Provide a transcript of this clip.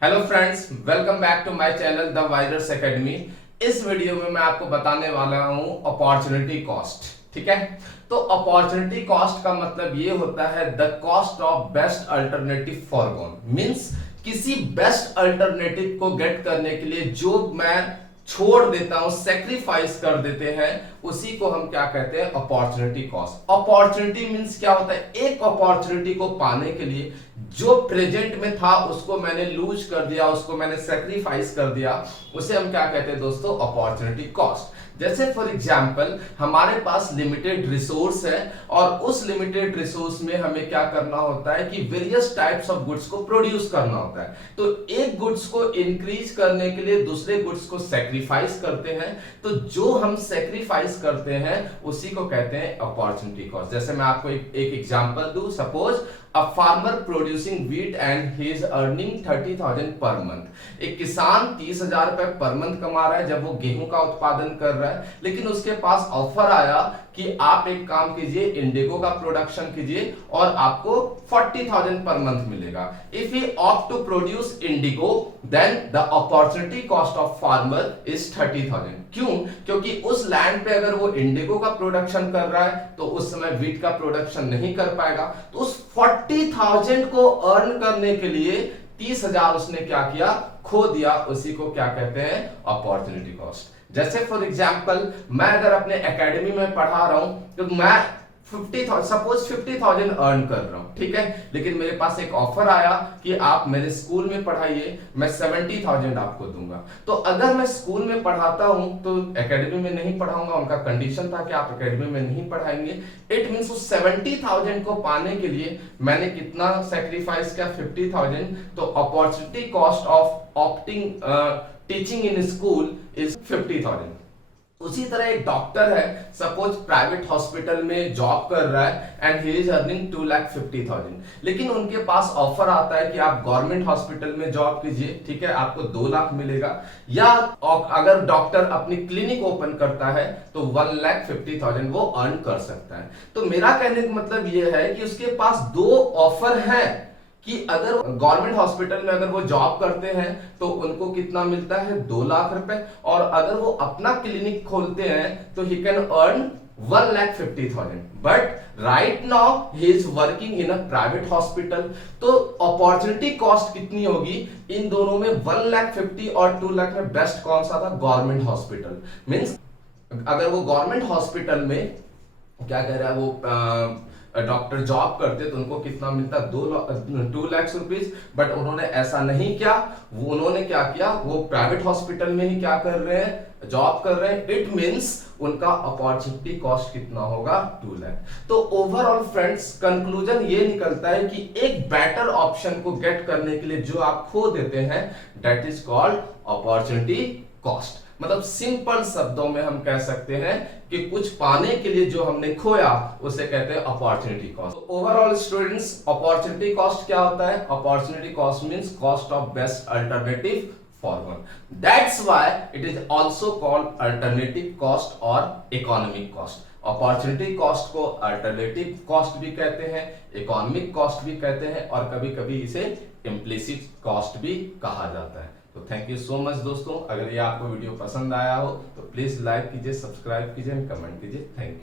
Hello friends, welcome back to my channel the Wisers Academy. इस video में मैं आपको बताने वाला हूं अपॉर्चुनिटी कॉस्ट। ठीक है, तो अपॉर्चुनिटी कॉस्ट का मतलब ये होता है the cost of best alternative foregone. Means किसी बेस्ट अल्टरनेटिव को गेट करने के लिए जो मैं छोड़ देता हूं, सेक्रीफाइस कर देते हैं, उसी को हम क्या कहते हैं? Opportunity cost. अपॉर्चुनिटी मींस क्या होता है? एक अपॉर्चुनिटी को पाने के लिए जो प्रेजेंट में था उसको मैंने लूज कर दिया, उसको मैंने सेक्रीफाइस कर दिया, उसे हम क्या कहते हैं दोस्तों? Opportunity cost. जैसे फॉर एग्जांपल हमारे पास लिमिटेड रिसोर्स है और उस लिमिटेड रिसोर्स में हमें क्या करना होता है कि वेरियस टाइप्स ऑफ गुड्स को प्रोड्यूस करना होता है। तो एक गुड्स को इंक्रीज करने के लिए दूसरे गुड्स को सेक्रीफाइस करते हैं। तो जो हम सेक्रीफाइस करते हैं उसी को कहते हैं अपॉर्चुनिटी कॉस्ट। जैसे मैं आपको एक एग्जांपल दूं, suppose A farmer producing wheat and he is earning 30,000 per month। एक किसान 30,000 रुपए पर मंथ कमा रहा है जब वो गेहूं का उत्पादन कर रहा है, लेकिन उसके पास ऑफर आया कि आप एक काम कीजिए, इंडिगो का प्रोडक्शन कीजिए और आपको 40,000 पर मंथ मिलेगा। If he opt to produce indigo then the opportunity cost of farmer is 30,000। क्यों? क्योंकि उस लैंड पे अगर वो इंडिगो का प्रोडक्शन कर रहा है तो उस समय व्हीट का प्रोडक्शन नहीं कर पाएगा। तो उस 40,000 को अर्न करने के लिए 30,000 उसने क्या किया? खो दिया। उसी को क्या कहते हैं? Opportunity cost. जैसे फॉर एग्जांपल मैं अगर अपने एकेडमी में पढ़ा रहा हूं तो मैं 50,000 अर्न कर रहा हूं, ठीक है, लेकिन मेरे पास एक ऑफर आया कि आप मेरे स्कूल में पढ़ाइए, मैं 70,000 आपको दूंगा। तो अगर मैं स्कूल में पढ़ाता हूं तो एकेडमी में नहीं पढ़ाऊंगा, उनका कंडीशन था कि आप एकेडमी में नहीं पढ़ाएंगे। इट मींस उस 70,000 को पाने के लिए मैंने कितना सेक्रीफाइस किया? 50,000। तो opportunity cost of opting teaching in school is 50,000। उसी तरह एक डॉक्टर है, सपोज प्राइवेट हॉस्पिटल में जॉब कर रहा है एंड ही इज अर्निंग 2,50,000, लेकिन उनके पास ऑफर आता है कि आप गवर्नमेंट हॉस्पिटल में जॉब कीजिए, ठीक है, आपको 2 लाख मिलेगा। या अगर डॉक्टर अपनी क्लिनिक ओपन करता है तो 1,50,000 वो अर्न कर सकता है। तो मेरा कहने का मतलब ये है कि उसके पास 2 ऑफर है कि अगर गवर्नमेंट हॉस्पिटल में अगर वो जॉब करते हैं तो उनको कितना मिलता है? 2 लाख रुपए, और अगर वो अपना क्लिनिक खोलते हैं तो he can earn 1,50,000। But right now he is working in a private hospital. तो अपॉर्चुनिटी कॉस्ट कितनी होगी इन दोनों में? 1,50,000 और 2 लाख में बेस्ट कौन सा था? Government hospital. मींस अगर वो गवर्नमेंट हॉस्पिटल में क्या कह रहा है, वो डॉक्टर जॉब करते तो उनको कितना मिलता? 2 लाख रुपीस। बट उन्होंने ऐसा नहीं किया। उन्होंने क्या किया? वो प्राइवेट हॉस्पिटल में ही क्या कर रहे हैं? जॉब कर रहे हैं। इट मींस उनका अपॉर्चुनिटी कॉस्ट कितना होगा? 2 लाख। तो ओवरऑल फ्रेंड्स कंक्लूजन ये निकलता है कि एक बेटर ऑप्शन को गेट करने के लिए जो आप खो देते हैं, that is called opportunity cost. मतलब सिंपल शब्दों में हम कह सकते हैं कि कुछ पाने के लिए जो हमने खोया उसे कहते हैं अपॉर्चुनिटी कॉस्ट। तो ओवरऑल स्टूडेंट्स, अपॉर्चुनिटी कॉस्ट क्या होता है? Opportunity cost means cost of best alternative for one. That's why it is also called alternative cost और इकोनॉमिक कॉस्ट। अपॉर्चुनिटी कॉस्ट को अल्टरनेटिव कॉस्ट भी कहते हैं, इकोनॉमिक कॉस्ट भी कहते हैं, और कभी कभी इसे इम्प्लिसिट कॉस्ट भी कहा जाता है। तो थैंक यू सो मच दोस्तों। अगर ये आपको वीडियो पसंद आया हो तो प्लीज लाइक कीजिए, सब्सक्राइब कीजिए, कमेंट कीजिए। Thank you.